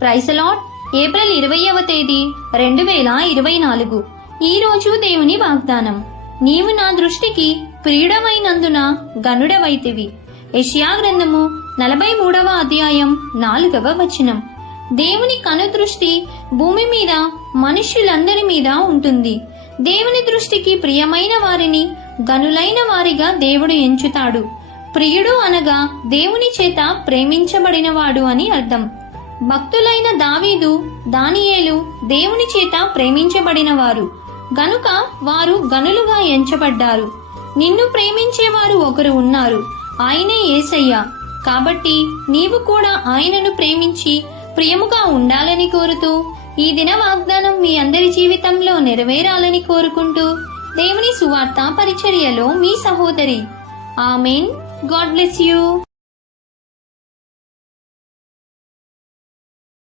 Praise lord. April 20వ తేదీ 2024. ఈ రోజు దేవుని వాగ్దానం. నీవు నా దృష్టికి ప్రియుడమైనందున గనుడవైతివి. యెషయా గ్రంథము 43వ అధ్యాయం 4వ వచనం. దేవుని కనుదృష్టి భూమి మీద మనుష్యులందరి మీద ఉంటుంది. దేవుని దృష్టికి ప్రియమైన వారిని గనులైన వారిగా దేవుడు ఎంచుతాడు. ప్రియుడు అనగా దేవుని చేత ప్రేమించబడినవాడు అని అర్థం. భక్తులైన దావీదు, దానియేలు దేవుని చేత ప్రేమించబడినవారు గనుక వారు గనులుగా ఎంచబడ్డారు. నిన్ను ప్రేమించేవారు ఒకరు ఉన్నారు, ఆయనే యేసయ్య. కాబట్టి నీవు కూడా ఆయనను ప్రేమించి ప్రియముగా ఉండాలని కోరుతూ ఈ దిన వాగ్దానం మీ అందరి జీవితంలో నెరవేరాలని కోరుకుంటూ దేవుని సువార్త పరిచర్యలో మీ సహోదరి. ఆమేన్. God bless you.